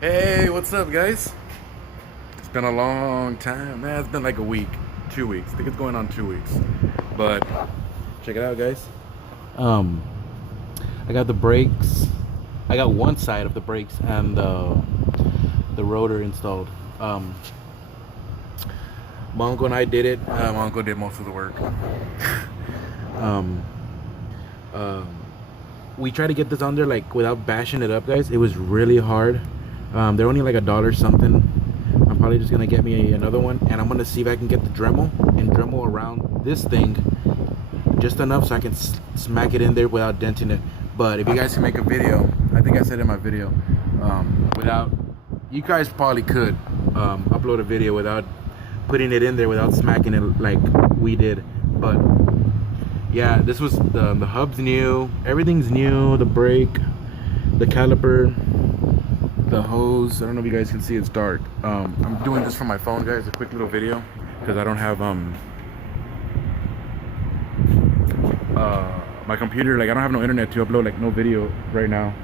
Hey, what's up, guys? It's been a long time. Man, it's been like a week, 2 weeks. I think it's going on 2 weeks. But check it out, guys. Um, I got the brakes. I got one side of the brakes and the rotor installed. My uncle and I did it. My uncle did most of the work. um, um, we tried to get this on there like without bashing it up, guys. It was really hard. They're only like $1 something. I'm probably just gonna get me another one, and I'm gonna see if I can get the Dremel and Dremel around this thing just enough so I can smack it in there without denting it. But if you guys can make a video, I think I said in my video, without, you guys probably could upload a video without putting it in there, without smacking it like we did. But yeah, this was the hub's new, everything's new, the brake, the caliper, the hose. I don't know if you guys can see, it's dark. I'm doing this from my phone, guys, a quick little video, because I don't have my computer, like I don't have no internet to upload like no video right now.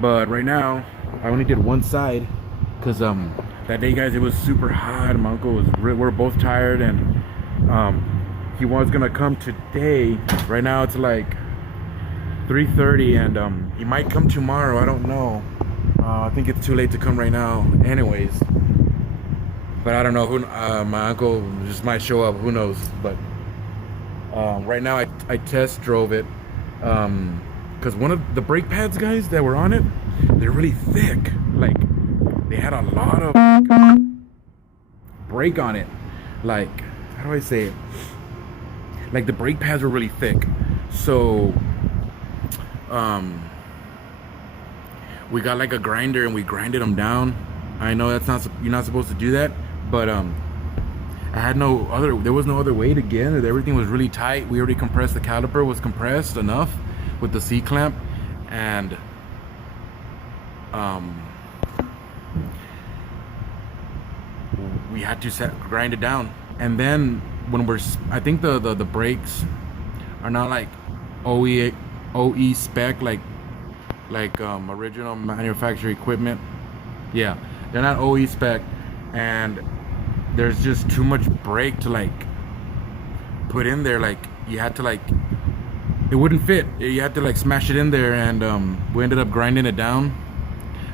But right now I only did one side because that day, guys, it was super hot. My uncle was we're both tired, and he was gonna come today. Right now it's like 3:30, and he might come tomorrow. I don't know. I think it's too late to come right now anyways, but I don't know who. My uncle just might show up, who knows. But right now I test drove it because one of the brake pads, guys, that were on it, they're really thick. Like they had a lot of brake on it. Like, how do I say it? Like the brake pads were really thick. So we got like a grinder and we grinded them down. I know that's not, you're not supposed to do that, but I had no other, there was no other way to get it. Everything was really tight. We already compressed, the caliper was compressed enough with the C-clamp, and we had to grind it down. And then when I think the brakes are not like OE spec, like original manufacturer equipment. Yeah, they're not OE spec, and there's just too much brake to like put in there. Like you had to like, it wouldn't fit. You had to like smash it in there, and we ended up grinding it down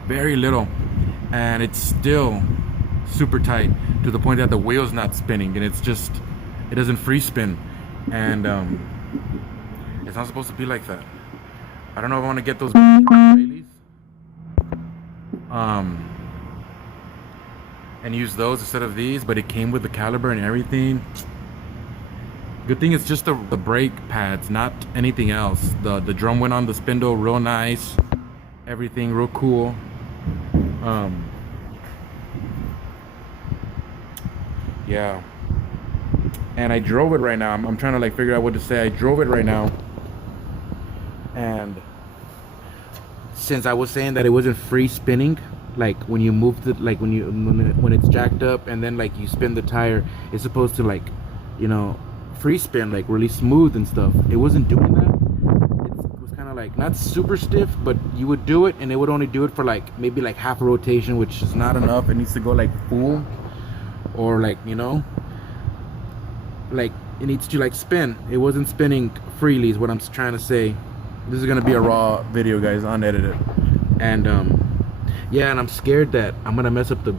very little, and it's still super tight to the point that the wheel's not spinning, and it's just, it doesn't free spin, and it's not supposed to be like that. I don't know if I want to get those Israelis and use those instead of these, but it came with the caliber and everything. Good thing it's just the brake pads, not anything else. The drum went on the spindle real nice, everything real cool. Yeah, and I drove it right now. I'm trying to like figure out what to say. I drove it right now, and since I was saying that it wasn't free spinning, like when you move the, like when it's jacked up and then like you spin the tire, it's supposed to like, you know, free spin like really smooth and stuff. It wasn't doing that. It was kind of like not super stiff, but you would do it and it would only do it for like maybe like half a rotation, which is not enough. It needs to go like full, or like, you know, like it needs to like spin. It wasn't spinning freely is what I'm trying to say. This is gonna be a raw video, guys, unedited. And yeah, and I'm scared that I'm gonna mess up the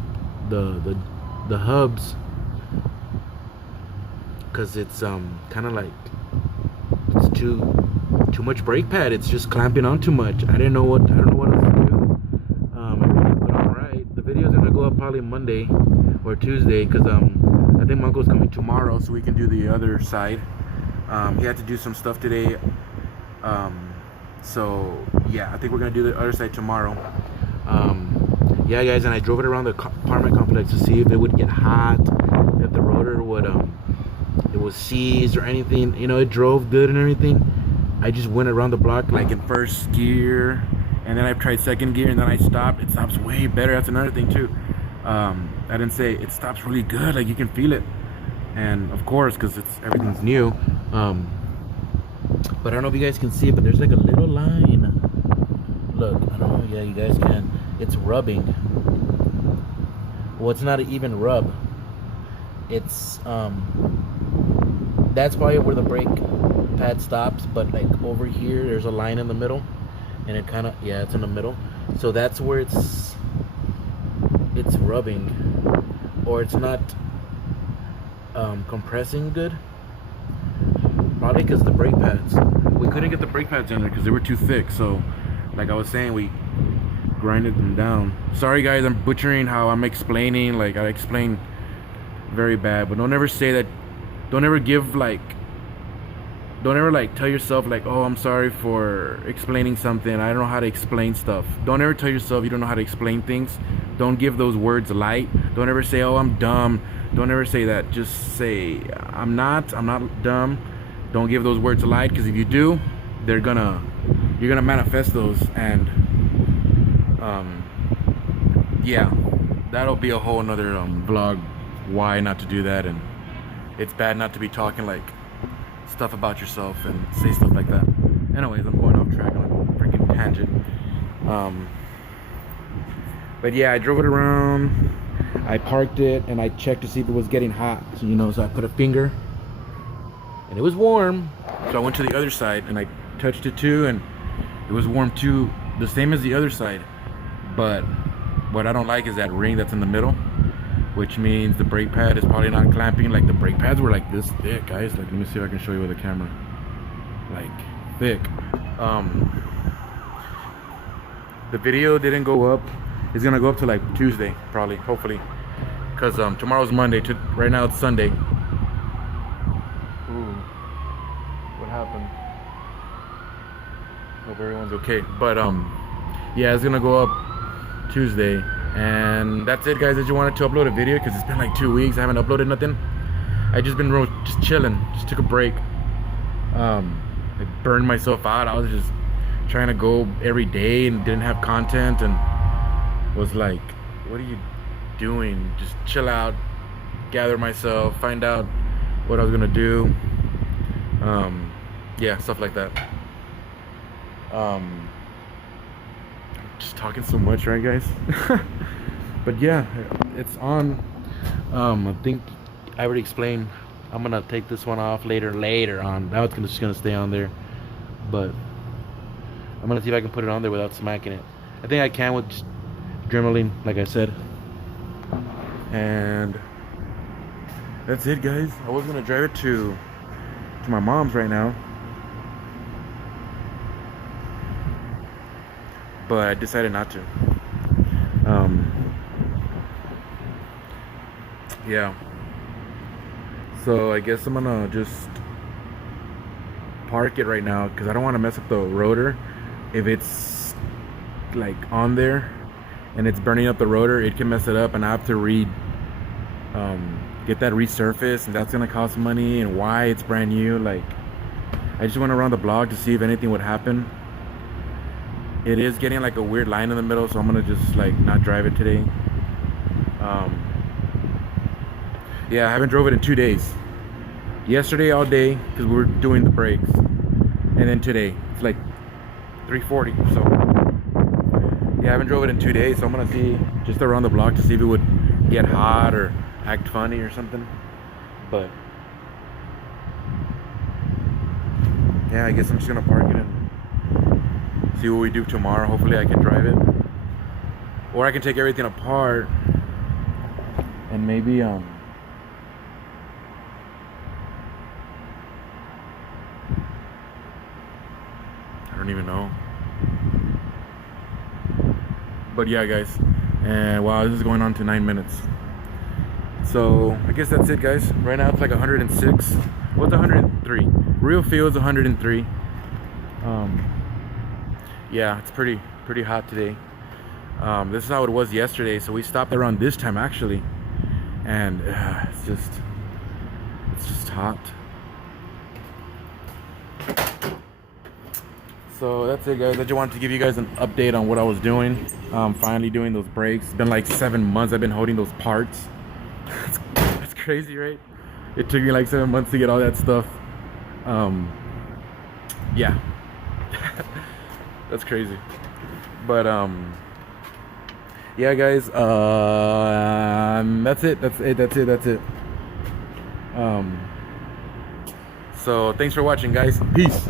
hubs, because it's kind of like it's too much brake pad. It's just clamping on too much. I don't know what else to do. But all right, the video's gonna go up probably Monday or Tuesday, because I think my uncle's coming tomorrow, so we can do the other side. He had to do some stuff today, so yeah, I think we're gonna do the other side tomorrow. Yeah, guys, and I drove it around the apartment complex to see if it would get hot, if the rotor would it was seized or anything. You know, it drove good and everything. I just went around the block like in first gear, and then I tried second gear, and then I stopped. It stops way better. That's another thing too. I didn't say it stops really good, like you can feel it, and of course, because everything's new. But I don't know if you guys can see it, but there's like a little line Look, I don't know. Yeah, you guys can. It's rubbing. Well, it's not even rub. It's that's probably where the brake pad stops, but like over here there's a line in the middle, and it kind of, yeah, it's in the middle, so that's where it's rubbing, or it's not compressing good, probably because the brake pads, we couldn't get the brake pads in there because they were too thick. So like I was saying, we grinded them down. Sorry guys, I'm butchering how I'm explaining. Like, I explain very bad, but don't ever say that. Don't ever tell yourself like, oh, I'm sorry for explaining something, I don't know how to explain stuff. Don't ever tell yourself you don't know how to explain things. Don't give those words light. Don't ever say, oh, I'm dumb. Don't ever say that. Just say, I'm not dumb. Don't give those words light, because if you do, you're gonna manifest those. And yeah, that'll be a whole nother vlog, why not to do that. And it's bad not to be talking like stuff about yourself and say stuff like that. Anyways, I'm going off track on a freaking tangent. But yeah, I drove it around, I parked it, and I checked to see if it was getting hot. So, you know, so I put a finger and it was warm. So I went to the other side and I touched it too, and it was warm too, the same as the other side. But what I don't like is that ring that's in the middle, which means the brake pad is probably not clamping. Like, the brake pads were like this thick, guys. Like, let me see if I can show you with the camera. Like, thick. The video didn't go up. It's gonna go up to like Tuesday, probably, hopefully, because tomorrow's Monday. Right now it's Sunday. Ooh, what happened? Hope everyone's okay. But yeah, it's gonna go up Tuesday. And that's it, guys. I just wanted to upload a video because it's been like 2 weeks. I haven't uploaded nothing. I just been just chilling. Just took a break. I burned myself out. I was just trying to go every day and didn't have content, and was like, what are you doing? Just chill out, gather myself, find out what I was gonna do. Yeah, stuff like that. Just talking so much, right, guys? But yeah, it's on. I think I already explained. I'm gonna take this one off later on. Now it's just gonna stay on there, but I'm gonna see if I can put it on there without smacking it. I think I can with just Dremeline, like I said. And that's it, guys. I was gonna drive it to my mom's right now, but I decided not to. Yeah, so I guess I'm gonna just park it right now because I don't want to mess up the rotor. If it's like on there and it's burning up the rotor, it can mess it up, and I have to get that resurfaced, and that's gonna cost money. And why? It's brand new. Like, I just went around the block to see if anything would happen. It is getting like a weird line in the middle, so I'm gonna just like not drive it today. Yeah, I haven't drove it in 2 days. Yesterday all day because we were doing the brakes, and then today it's like 3:40. So yeah, I haven't drove it in 2 days, so I'm gonna see just around the block to see if it would get hot or act funny or something. But yeah, I guess I'm just gonna park it and see what we do tomorrow. Hopefully I can drive it, or I can take everything apart and maybe I don't even know. But yeah, guys, and wow, this is going on to 9 minutes. So I guess that's it, guys. Right now it's like 106. Well, it's 103. Real feel is 103. Yeah, it's pretty hot today. This is how it was yesterday. So we stopped around this time actually, and it's just hot. So that's it, guys. I just wanted to give you guys an update on what I was doing. Finally doing those brakes. It's been like 7 months I've been holding those parts. That's crazy, right? It took me like 7 months to get all that stuff. Yeah. That's crazy. But yeah, guys. That's it. That's it. So thanks for watching, guys. Peace.